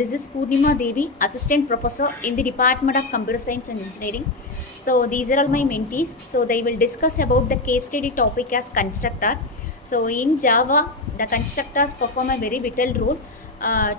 This is Purnima Devi, Assistant Professor in the Department of Computer Science and Engineering. So these are all my mentees. So they will discuss about the case study topic as constructor. So in Java, the constructors perform a very vital role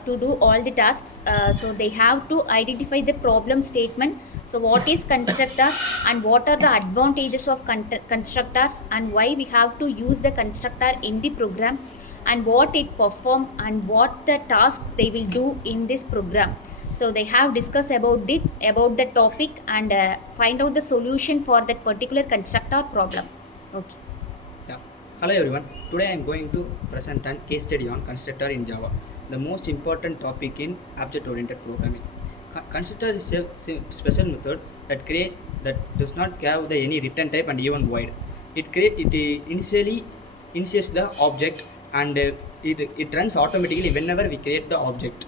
to do all the tasks. So they have to identify the problem statement. So what is constructor and what are the advantages of constructors and why we have to use the constructor in the program and what it perform and what the task they will do in this program. So they have discussed about the topic and find out the solution for that particular constructor problem. Okay. Yeah. Hello everyone. Today I am going to present a case study on constructor in Java, the most important topic in object-oriented programming. Constructor is a special method that does not have any return type and even void. It initially initiates the object and it runs automatically whenever we create the object.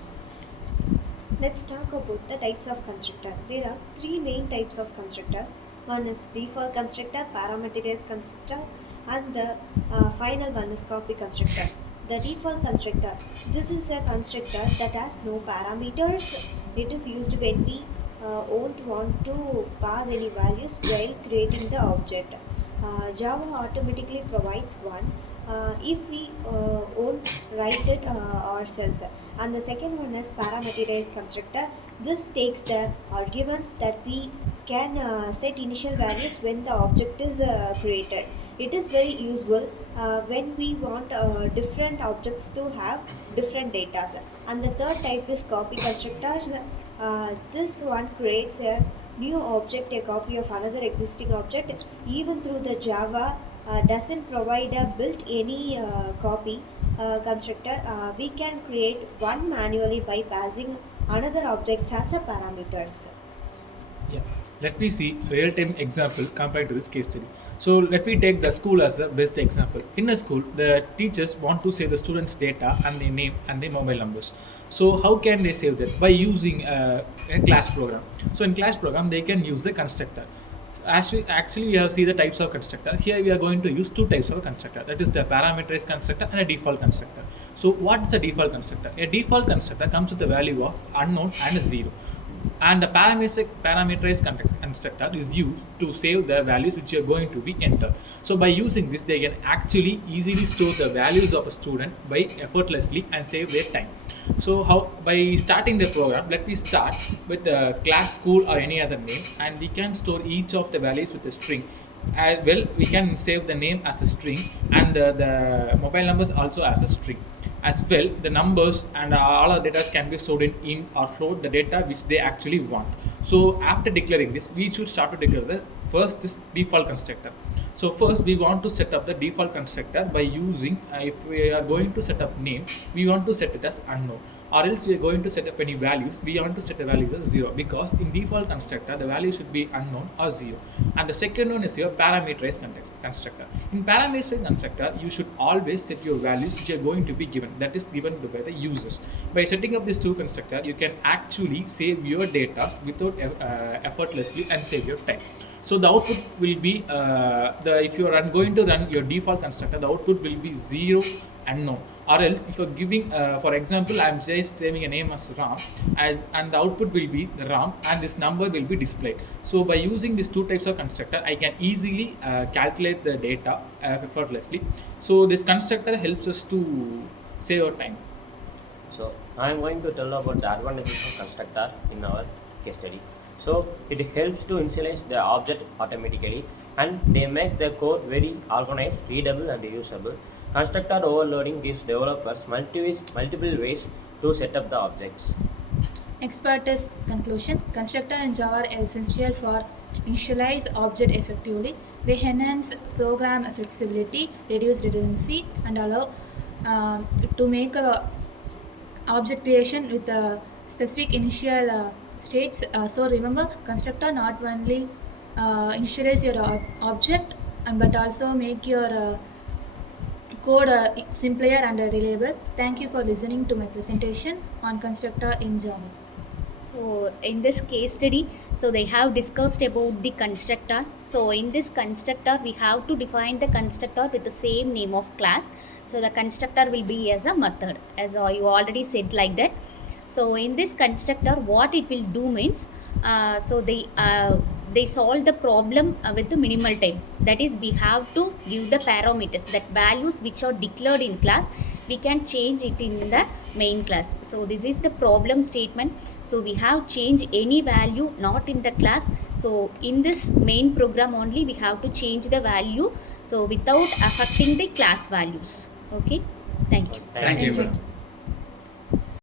Let's talk about the types of constructor. There are three main types of constructor. One is default constructor, parameterized constructor, and the final one is copy constructor. The default constructor. This is a constructor that has no parameters. It is used when we won't want to pass any values while creating the object. Java automatically provides one if we won't write it ourselves. And the second one is parameterized constructor. This takes the arguments that we can set initial values when the object is created. It is very useful when we want different objects to have different data. And the third type is copy constructors. This one creates a new object, a copy of another existing object. Even through the Java doesn't provide a built any copy constructor, we can create one manually by passing another objects as a parameters. Yeah. Let me see a real-time example compared to this case study. So let me take the school as the best example. In a school, the teachers want to save the students' data and their name and their mobile numbers. So how can they save that? By using a class program. So in class program, they can use a constructor. We have seen the types of constructor. Here we are going to use two types of constructor. That is the parameterized constructor and a default constructor. So what is a default constructor? A default constructor comes with the value of unknown and a 0. And the parameterized constructor is used to save the values which are going to be entered. So by using this, they can actually easily store the values of a student by effortlessly and save their time. So how by starting the program, let me start with the class, school or any other name, and we can store each of the values with a string. As well, we can save the name as a string and the mobile numbers also as a string. As well, the numbers and all our data can be stored in int or float, the data which they actually want. So after declaring this, we should start to declare the first this default constructor. So first we want to set up the default constructor by using if we are going to set up name, we want to set it as unknown, or else we are going to set up any values, we want to set the values as 0, because in default constructor the value should be unknown or 0. And the second one is your parameterized constructor. In parameterized constructor, you should always set your values which are going to be given, that is given by the users. By setting up these two constructor, you can actually save your data without effortlessly and save your time. So the output will be if you are going to run your default constructor, the output will be 0 unknown. Or else if you are giving, for example, I am just saving a name as Ram and the output will be the Ram and this number will be displayed. So by using these two types of constructor, I can easily calculate the data effortlessly. So this constructor helps us to save our time. So I am going to tell about the advantages of constructor in our case study. So it helps to initialize the object automatically and they make the code very organized, readable and usable. Constructor overloading gives developers multiple ways to set up the objects. Expert is conclusion. Constructor and Java are essential for initialize object effectively. They enhance program flexibility, reduce redundancy, and allow to make a object creation with a specific initial states. So remember, constructor not only initialize your object but also make your code simpler and reliable. Thank you for listening to my presentation on constructor in Java. So in this case study, so they have discussed about the constructor. So in this constructor, we have to define the constructor with the same name of class. So the constructor will be as a method, as you already said like that. So in this constructor, what it will do means, so they solve the problem with the minimal time. That is, we have to give the parameters, that values which are declared in class, we can change it in the main class. So this is the problem statement. So we have changed any value not in the class. So in this main program only we have to change the value, so without affecting the class values. Okay, thank you. Thank you, Thank you. madam.